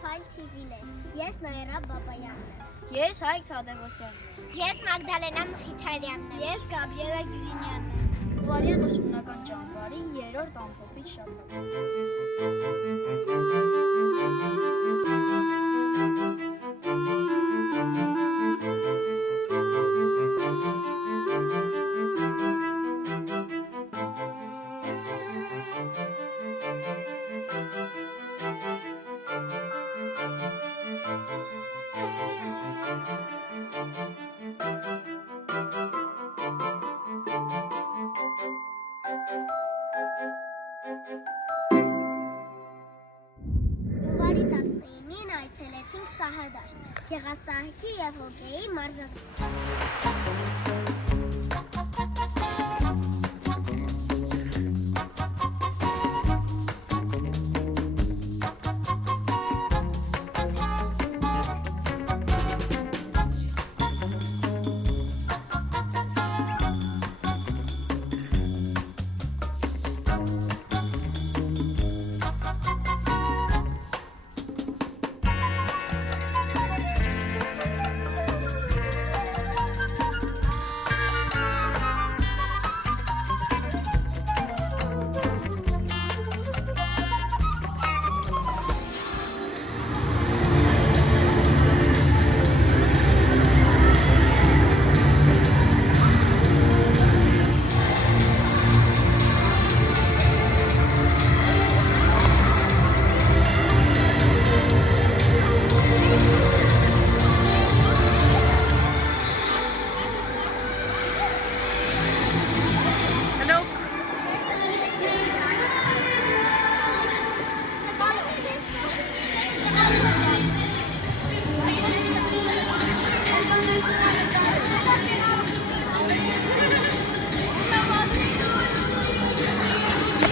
Փայլ TV-ն է։ Ես Նայրա Բաբայանն եմ։ Ես Հայկ Թադևոսյանն եմ։ Ես Մագդալենա Մխիթարյանն եմ։ Ես Գաբրիելա Գյուլինյանն եմ։ Վարյան ուսումնական ճամբարի 3-րդ ամփոփիչ շաբաթ։ Հունվարի 19-ին այցելեցինք Սահադաշտ, Գեղասահքի և հոկեյի մարզաձևը։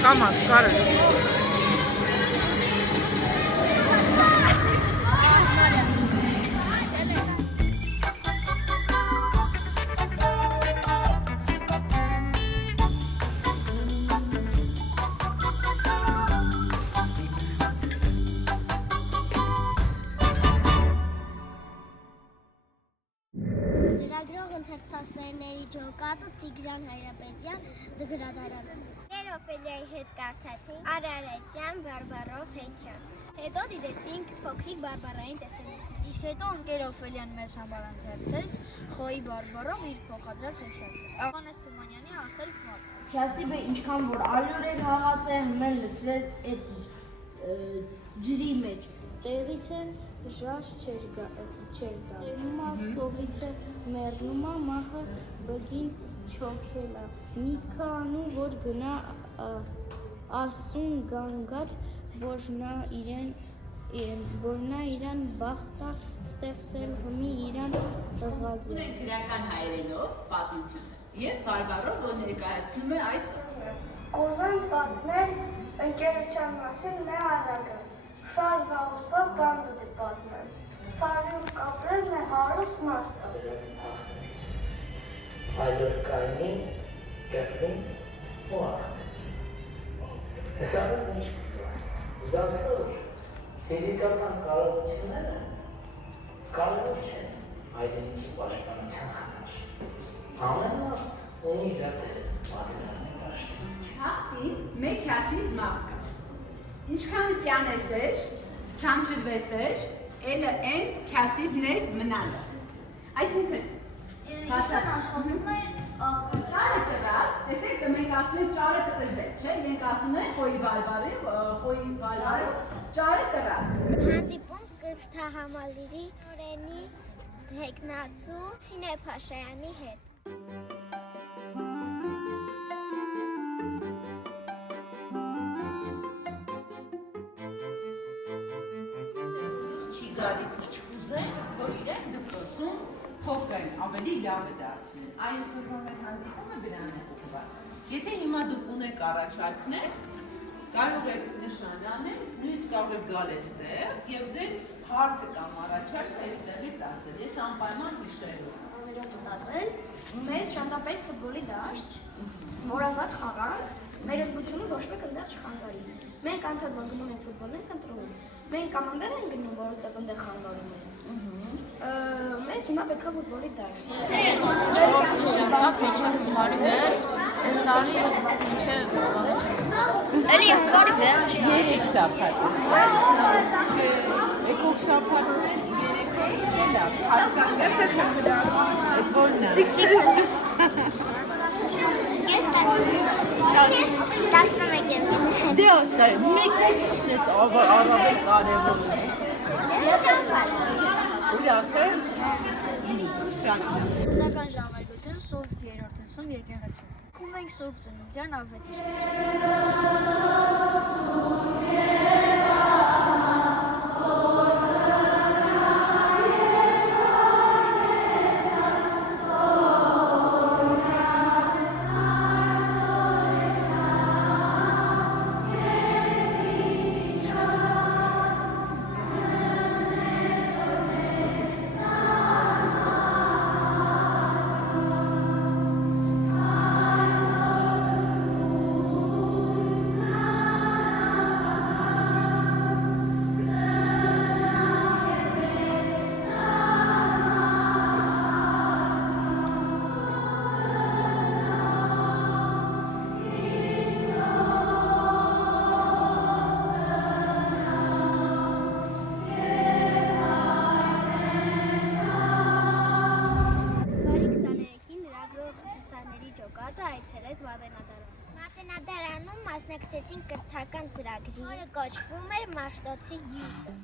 Կամաց, կարել։ Լրագրող ընթերցասերների ջոկատը Տիգրան Հայրապետյան դգրադարանը։ Օֆելիայի հետ կարդացինք Արարատյան Բարբարով հեքիաթ։ Հետո դիտեցինք փոքրիկ բարբարային տեսանյութ։ Իսկ հետո ընկեր Օֆելյան մեզ համար ընթերցեց Խոյի Բարբարով իր փոխադրած հեքիաթը։ Աղանես Թումանյանի Ախելք մարդ։ Քյասիբը ինչքան որ ալյուր էր հաղաց է, հմեն լցրել այդ ջրի մեջ։ Տեղից են ժաշ չեր գա։ Տերնումա սովից է մեռնումա մախը բգին չոքելա։ Միտքը անում որ գնա աստծուն գանգած, որ նա իրան բախտա ստեղծել հմի իրան ղազի։ Ունենք գրական հայերենով պատմությունը և բարբարով, որ ներկայացնում է այս Կուզեմ պատմել ընկերության մասին մի առակը։ Շատ վաղուց բան դու պատմել։ Սարյուն կապրել է հարուստ մարդը։ Այլոր կայնին, կեղվին ու աղտ։ Հեսարում ինչ ուզասոր, ֆիզիկական կարողությունները կարևոր չեն այդինքի պաշտպանության համար։ Ամենը ունի իրատեր մատերազմի պաշտպան։ Հաղթին մեկ քյասիբ մարդ կա։ Ինչքան ճանեսեր, չանչրվեսեր, էլը են քյասիբներ մնալը։ Այսինքն, Ինչքան աշխատում էր ճարը կրած, տեսեք մենք ասում ենք ճարը կտրվել, չէ, իրենք ասում են խոյի բարբարով, ճարը կրած։ Հանդիպում կրթահամալիրի օրենի թեկնածու Սինե Փաշայանի հետ։ Չի գալիս ինչ կուզեն, որ իրենք դպրոցում փոխեն, ավելի լավ է դարձնեն։ Այսօրվա մեր հանդիպումը դրան է ուղղված։ Եթե հիմա դուք ունեք առաջարկներ, կարող եք նշան անել, նույնիսկ կարող եք գալ այստեղ եւ ձեր հարցը կամ առաջարկը այստեղից ասել։ Ես անպայման հիշելու։ Աներով մտածել, մեծ շանդապետ ֆուտբոլի դաշտ, որ ազատ խաղանք, մեր ընդգությունը ոչ մեկ ընդեղ չխանգարի։ Մենք անդադ որ գնում ենք ֆուտբոլ ենք ընտրում։ Մենք կոմանդներ ենք գնում, որովհետև այնտեղ խանգարում են։ Մեզ հիմա պետք է ֆուտբոլի դաշտ։ Շաբաթ մինչև հունվարի վերջ, այս տարի մինչև Էլի հունվարի վերջ։ Երեք շաբաթ։ Եկող շաբաթն է երեքը լավ։ Ես եմ գնա։ Այդ որն է։ Ես 11 եմ։ Դե ասա, մեկն ես առավել կարևոր է։ Ուրախ է։ Շատ Բնական ժամերգություն Սուրբ Երրորդ Ուսում եկեղեցու։ Քում ենք Սուրբ Ծննդյան ավետիչներ։ այցելեց Մատենադարան։ Մատենադարանում մասնակցեցին կրթական ծրագրի, որը կոչվում էր Մաշտոցի գյուտը։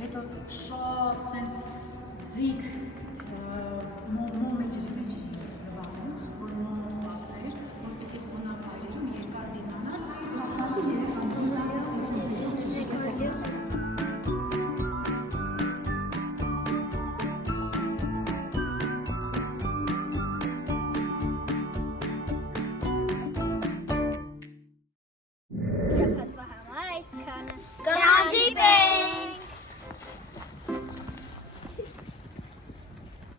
Հետո շատ սենց ձիգ մոմը ջրի մեջ նվանում, որ մոմը պատներ, որպեսի խոնավ հայերում երկար դիմանան, հասվածի երեխան Շաբաթվա համար այսքանը։